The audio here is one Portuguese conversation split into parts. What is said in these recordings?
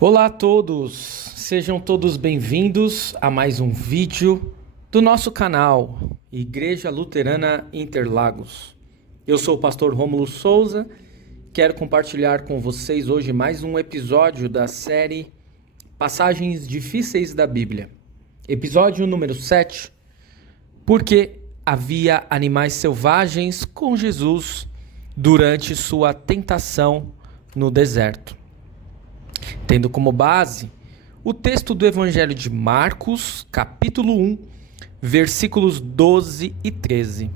Olá a todos, sejam todos bem-vindos a mais um vídeo do nosso canal Igreja Luterana Interlagos. Eu sou o pastor Rômulo Souza, quero compartilhar com vocês hoje mais um episódio da série Passagens Difíceis da Bíblia. Episódio número 7, porque havia animais selvagens com Jesus durante sua tentação no deserto. Tendo como base o texto do Evangelho de Marcos, capítulo 1, versículos 12 e 13.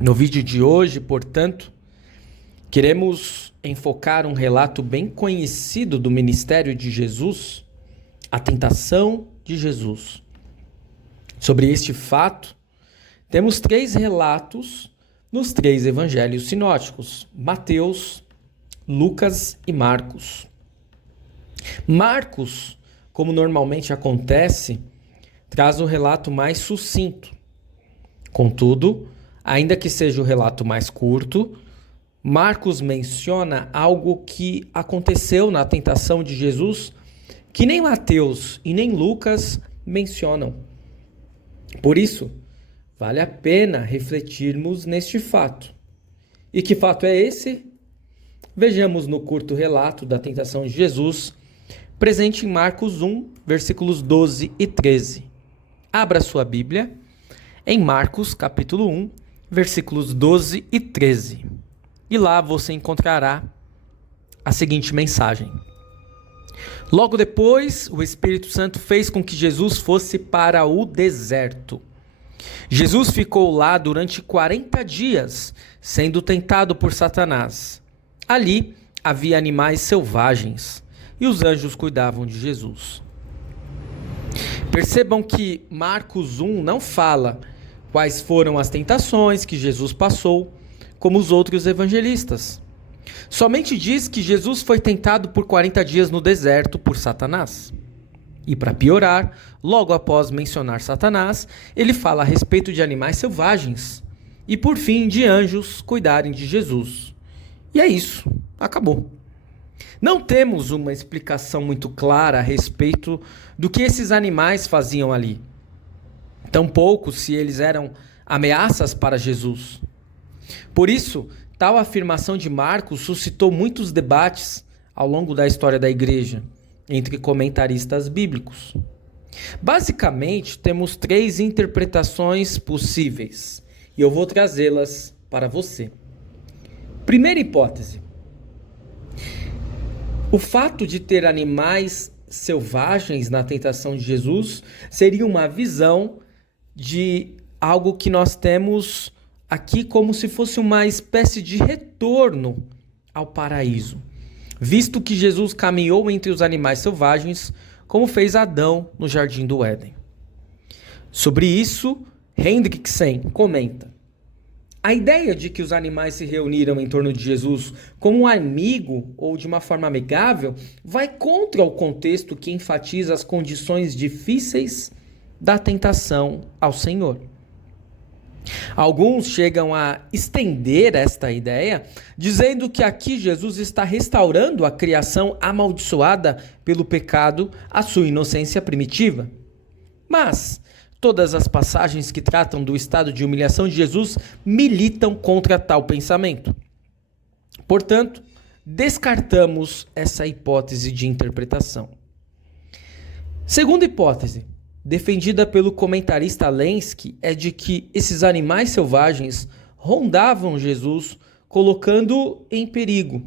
No vídeo de hoje, portanto, queremos enfocar um relato bem conhecido do ministério de Jesus, a tentação de Jesus. Sobre este fato, temos 3 relatos nos 3 evangelhos sinóticos: Mateus, Lucas e Marcos. Marcos, como normalmente acontece, traz o relato mais sucinto. Contudo, ainda que seja o relato mais curto, Marcos menciona algo que aconteceu na tentação de Jesus que nem Mateus e nem Lucas mencionam. Por isso, vale a pena refletirmos neste fato. E que fato é esse? Vejamos no curto relato da tentação de Jesus, presente em Marcos 1, versículos 12 e 13. Abra sua Bíblia em Marcos, capítulo 1, versículos 12 e 13. E lá você encontrará a seguinte mensagem. Logo depois, o Espírito Santo fez com que Jesus fosse para o deserto. Jesus ficou lá durante 40 dias, sendo tentado por Satanás. Ali havia animais selvagens, e os anjos cuidavam de Jesus. Percebam que Marcos 1 não fala quais foram as tentações que Jesus passou, como os outros evangelistas. Somente diz que Jesus foi tentado por 40 dias no deserto por Satanás. E para piorar, logo após mencionar Satanás, ele fala a respeito de animais selvagens e, por fim, de anjos cuidarem de Jesus. E é isso, acabou. Não temos uma explicação muito clara a respeito do que esses animais faziam ali. Tampouco se eles eram ameaças para Jesus. Por isso, tal afirmação de Marcos suscitou muitos debates ao longo da história da igreja, entre comentaristas bíblicos. Basicamente, temos 3 interpretações possíveis, e eu vou trazê-las para você. Primeira hipótese. O fato de ter animais selvagens na tentação de Jesus seria uma visão de algo que nós temos aqui como se fosse uma espécie de retorno ao paraíso, visto que Jesus caminhou entre os animais selvagens, como fez Adão no Jardim do Éden. Sobre isso, Hendrickson comenta: a ideia de que os animais se reuniram em torno de Jesus como um amigo ou de uma forma amigável vai contra o contexto que enfatiza as condições difíceis da tentação ao Senhor. Alguns chegam a estender esta ideia, dizendo que aqui Jesus está restaurando a criação amaldiçoada pelo pecado à sua inocência primitiva. Mas todas as passagens que tratam do estado de humilhação de Jesus militam contra tal pensamento. Portanto, descartamos essa hipótese de interpretação. Segunda hipótese, defendida pelo comentarista Lenski, é de que esses animais selvagens rondavam Jesus, colocando-o em perigo.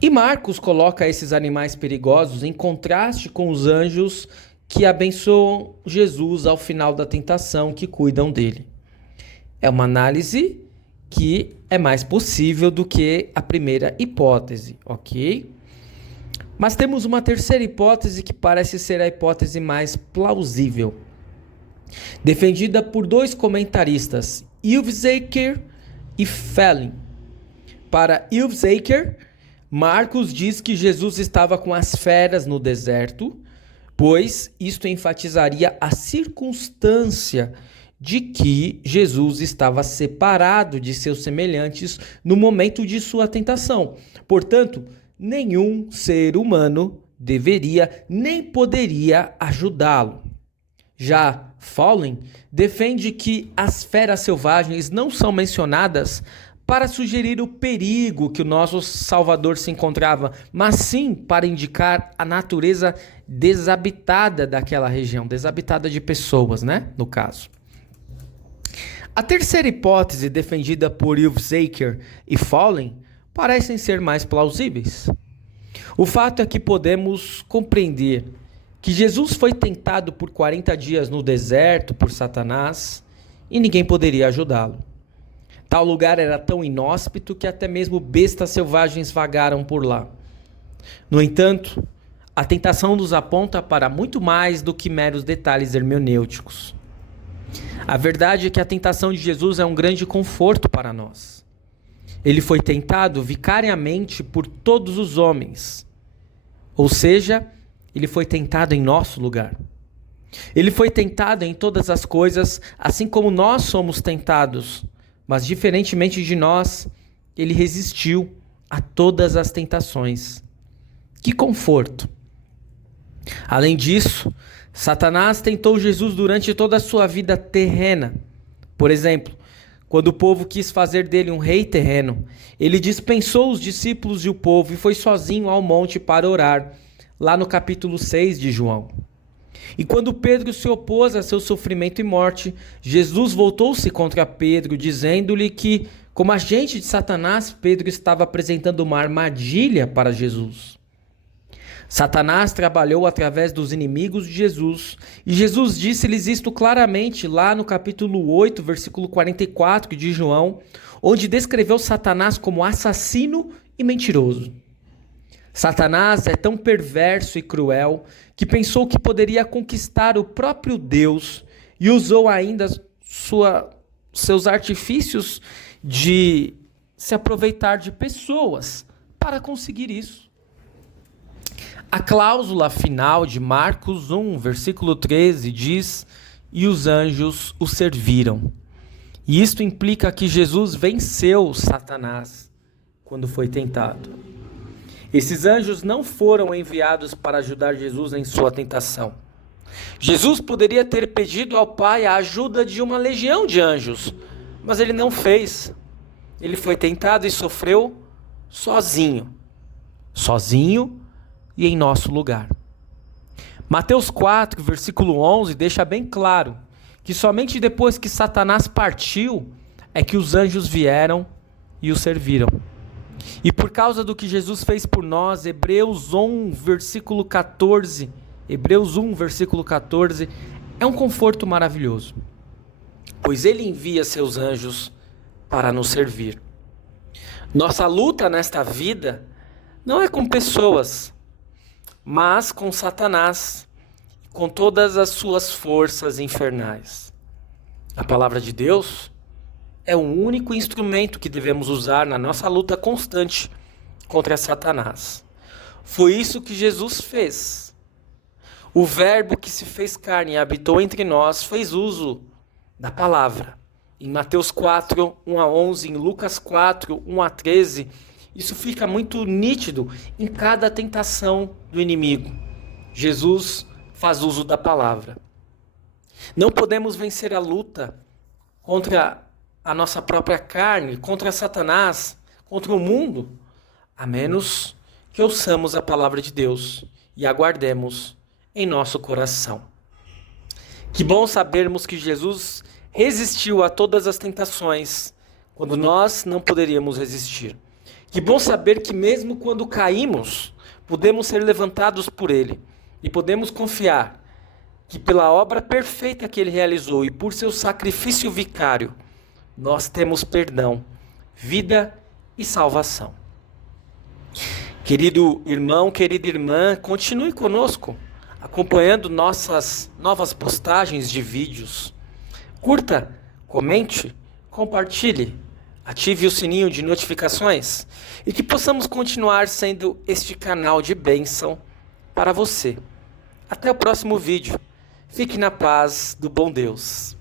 E Marcos coloca esses animais perigosos em contraste com os anjos que abençoam Jesus ao final da tentação, que cuidam dele. É uma análise que é mais possível do que a primeira hipótese, ok? Mas temos uma terceira hipótese que parece ser a hipótese mais plausível, defendida por 2 comentaristas, Ylvsaker e Felling. Para Ylvsaker, Marcos diz que Jesus estava com as feras no deserto, pois isto enfatizaria a circunstância de que Jesus estava separado de seus semelhantes no momento de sua tentação. Portanto, nenhum ser humano deveria nem poderia ajudá-lo. Já Fowler defende que as feras selvagens não são mencionadas para sugerir o perigo que o nosso Salvador se encontrava, mas sim para indicar a natureza desabitada daquela região, desabitada de pessoas, no caso. A terceira hipótese defendida por Ylvsaker e Fowler parecem ser mais plausíveis. O fato é que podemos compreender que Jesus foi tentado por 40 dias no deserto por Satanás e ninguém poderia ajudá-lo. Tal lugar era tão inóspito que até mesmo bestas selvagens vagaram por lá. No entanto, a tentação nos aponta para muito mais do que meros detalhes hermenêuticos. A verdade é que a tentação de Jesus é um grande conforto para nós. Ele foi tentado vicariamente por todos os homens, ou seja, ele foi tentado em nosso lugar. Ele foi tentado em todas as coisas, assim como nós somos tentados, mas diferentemente de nós, ele resistiu a todas as tentações. Que conforto! Além disso, Satanás tentou Jesus durante toda a sua vida terrena. Por exemplo, quando o povo quis fazer dele um rei terreno, ele dispensou os discípulos e o povo e foi sozinho ao monte para orar, lá no capítulo 6 de João. E quando Pedro se opôs a seu sofrimento e morte, Jesus voltou-se contra Pedro, dizendo-lhe que, como agente de Satanás, Pedro estava apresentando uma armadilha para Jesus. Satanás trabalhou através dos inimigos de Jesus, e Jesus disse-lhes isto claramente lá no capítulo 8, versículo 44 de João, onde descreveu Satanás como assassino e mentiroso. Satanás é tão perverso e cruel que pensou que poderia conquistar o próprio Deus e usou ainda seus artifícios de se aproveitar de pessoas para conseguir isso. A cláusula final de Marcos 1, versículo 13 diz: "E os anjos o serviram". E isto implica que Jesus venceu Satanás quando foi tentado. Esses anjos não foram enviados para ajudar Jesus em sua tentação. Jesus poderia ter pedido ao Pai a ajuda de uma legião de anjos, mas ele não fez. Ele foi tentado e sofreu sozinho e em nosso lugar. Mateus 4, versículo 11, deixa bem claro que somente depois que Satanás partiu é que os anjos vieram e o serviram. E por causa do que Jesus fez por nós, Hebreus 1, versículo 14, é um conforto maravilhoso, pois ele envia seus anjos para nos servir. Nossa luta nesta vida não é com pessoas, mas com Satanás, com todas as suas forças infernais. A palavra de Deus é o único instrumento que devemos usar na nossa luta constante contra Satanás. Foi isso que Jesus fez. O Verbo que se fez carne e habitou entre nós fez uso da palavra. Em Mateus 4, 1 a 11, em Lucas 4, 1 a 13, isso fica muito nítido em cada tentação do inimigo. Jesus faz uso da palavra. Não podemos vencer a luta contra a nossa própria carne, contra Satanás, contra o mundo, a menos que ouçamos a palavra de Deus e aguardemos em nosso coração. Que bom sabermos que Jesus resistiu a todas as tentações, quando nós não poderíamos resistir. Que bom saber que mesmo quando caímos, podemos ser levantados por Ele e podemos confiar que pela obra perfeita que Ele realizou e por seu sacrifício vicário, nós temos perdão, vida e salvação. Querido irmão, querida irmã, continue conosco, acompanhando nossas novas postagens de vídeos. Curta, comente, compartilhe, ative o sininho de notificações e que possamos continuar sendo este canal de bênção para você. Até o próximo vídeo. Fique na paz do bom Deus.